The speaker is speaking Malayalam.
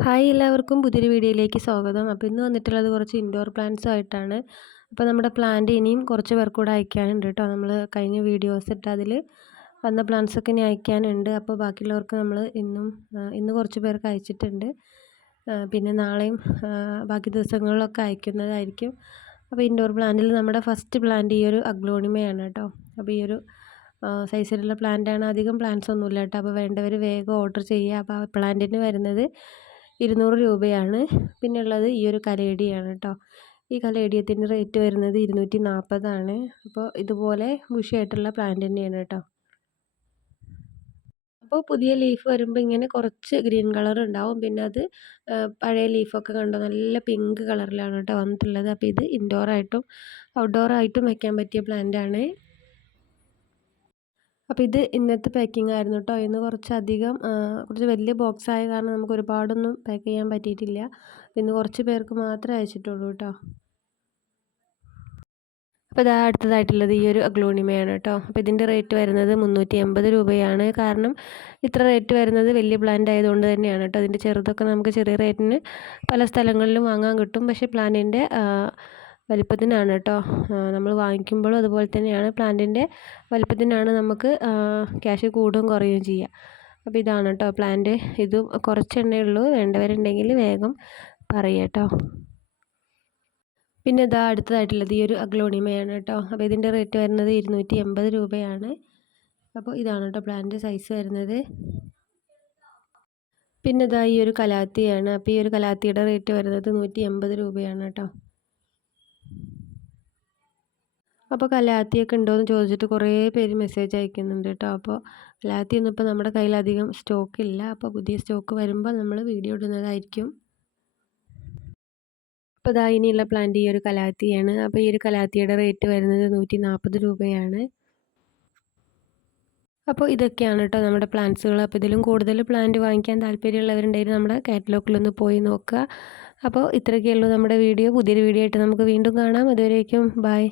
ഹായ് എല്ലാവർക്കും പുതിയൊരു വീഡിയോയിലേക്ക് സ്വാഗതം. അപ്പോൾ ഇന്ന് വന്നിട്ടുള്ളത് കുറച്ച് ഇൻഡോർ പ്ലാന്റ്സും ആയിട്ടാണ്. അപ്പോൾ നമ്മുടെ പ്ലാന്റ് ഇനിയും കുറച്ച് പേർക്ക് കൂടെ അയക്കാനുണ്ട് കേട്ടോ. നമ്മൾ കഴിഞ്ഞ വീഡിയോസ് ഇട്ട് അതിൽ വന്ന പ്ലാന്റ്സൊക്കെ ഇനി അയക്കാനുണ്ട്. അപ്പോൾ ബാക്കിയുള്ളവർക്ക് നമ്മൾ ഇന്ന് കുറച്ച് പേർക്ക് അയച്ചിട്ടുണ്ട്. പിന്നെ നാളെയും ബാക്കി ദിവസങ്ങളിലൊക്കെ അയക്കുന്നതായിരിക്കും. അപ്പോൾ ഇൻഡോർ പ്ലാന്റിൽ നമ്മുടെ ഫസ്റ്റ് പ്ലാന്റ് ഈ ഒരു അഗ്ലോണിമയാണ് കേട്ടോ. അപ്പോൾ ഈ ഒരു സൈസിലുള്ള പ്ലാന്റാണ്. അധികം പ്ലാന്റ്സ് ഒന്നുമില്ല കേട്ടോ. അപ്പോൾ വേണ്ടവർ വേഗം ഓർഡർ ചെയ്യുക. അപ്പോൾ ആ പ്ലാന്റിന് വരുന്നത് 200 രൂപയാണ്. പിന്നെ ഉള്ളത് ഈ ഒരു കലേഡിയാണ് കേട്ടോ. ഈ കലേഡിയത്തിൻ്റെ റേറ്റ് വരുന്നത് 240 ആണ്. അപ്പോൾ ഇതുപോലെ ബുഷിയായിട്ടുള്ള പ്ലാന്റ് തന്നെയാണ് കേട്ടോ. അപ്പോൾ പുതിയ ലീഫ് വരുമ്പോൾ ഇങ്ങനെ കുറച്ച് ഗ്രീൻ കളർ ഉണ്ടാവും. പിന്നെ അത് പഴയ ലീഫൊക്കെ കണ്ടോ നല്ല പിങ്ക് കളറിലാണ് കേട്ടോ വന്നിട്ടുള്ളത്. അപ്പോൾ ഇത് ഇൻഡോറായിട്ടും ഔട്ട്ഡോറായിട്ടും വെക്കാൻ പറ്റിയ പ്ലാന്റാണ്. അപ്പോൾ ഇത് ഇന്നത്തെ പാക്കിംഗ് ആയിരുന്നു കേട്ടോ. ഇന്ന് കുറച്ച് വലിയ ബോക്സ് ആയ കാരണം നമുക്ക് ഒരുപാടൊന്നും പാക്ക് ചെയ്യാൻ പറ്റിയിട്ടില്ല. ഇന്ന് കുറച്ച് പേർക്ക് മാത്രമേ അയച്ചിട്ടുള്ളൂ കേട്ടോ. അപ്പോൾ ഇതാ അടുത്തതായിട്ടുള്ളത് ഈ ഒരു അഗ്ലോണിമയാണ് കേട്ടോ. അപ്പോൾ ഇതിൻ്റെ റേറ്റ് വരുന്നത് 380 രൂപയാണ്. കാരണം ഇത്ര റേറ്റ് വരുന്നത് വലിയ പ്ലാന്റ് ആയതുകൊണ്ട് തന്നെയാണ് കേട്ടോ. അതിൻ്റെ ചെറുതൊക്കെ നമുക്ക് ചെറിയ റേറ്റിന് പല സ്ഥലങ്ങളിലും വാങ്ങാൻ കിട്ടും. പക്ഷേ പ്ലാന്റിൻ്റെ വലിപ്പത്തിനാണ് കേട്ടോ നമ്മൾ വാങ്ങിക്കുമ്പോഴും അതുപോലെ തന്നെയാണ്. പ്ലാന്റിൻ്റെ വലിപ്പത്തിനാണ് നമുക്ക് ക്യാഷ് കൂടുകയും കുറയുകയും ചെയ്യുക. അപ്പോൾ ഇതാണ് കേട്ടോ പ്ലാന്റ്. ഇതും കുറച്ചെണ്ണേ ഉള്ളൂ. വേണ്ടവരുണ്ടെങ്കിൽ വേഗം പറയുക കേട്ടോ. പിന്നെ ഇതാ അടുത്തതായിട്ടുള്ളത് ഈ ഒരു അഗ്ലോണിമയാണ് കേട്ടോ. അപ്പോൾ ഇതിൻ്റെ റേറ്റ് വരുന്നത് 280 രൂപയാണ്. അപ്പോൾ ഇതാണ് കേട്ടോ പ്ലാന്റ് സൈസ് വരുന്നത്. പിന്നെ ഇതാ ഈ ഒരു കലാത്തിയാണ്. അപ്പോൾ ഈ ഒരു കലാത്തിയുടെ റേറ്റ് വരുന്നത് 180 രൂപയാണ് കേട്ടോ. അപ്പോൾ കലാത്തിയൊക്കെ ഉണ്ടോയെന്ന് ചോദിച്ചിട്ട് കുറേ പേര് മെസ്സേജ് അയക്കുന്നുണ്ട് കേട്ടോ. അപ്പോൾ കലാത്തിയൊന്നും ഇപ്പോൾ നമ്മുടെ കയ്യിലധികം സ്റ്റോക്കില്ല. അപ്പോൾ പുതിയ സ്റ്റോക്ക് വരുമ്പോൾ നമ്മൾ വീഡിയോ ഇടുന്നതായിരിക്കും. അപ്പോൾ ഇതാ ഇനിയുള്ള പ്ലാന്റ് ഈ ഒരു കലാത്തിയാണ്. അപ്പോൾ ഈ ഒരു കലാത്തിയുടെ റേറ്റ് വരുന്നത് 140 രൂപയാണ്. അപ്പോൾ ഇതൊക്കെയാണ് കേട്ടോ നമ്മുടെ പ്ലാന്റ്സുകൾ. അപ്പോൾ ഇതിലും കൂടുതൽ പ്ലാന്റ് വാങ്ങിക്കാൻ താല്പര്യമുള്ളവരുണ്ടെങ്കിൽ നമ്മുടെ കാറ്റലോഗിലൊന്ന് പോയി നോക്കുക. അപ്പോൾ ഇത്രയൊക്കെയുള്ളൂ നമ്മുടെ വീഡിയോ. പുതിയൊരു വീഡിയോ ആയിട്ട് നമുക്ക് വീണ്ടും കാണാം. അതുവരേക്കും ബൈ.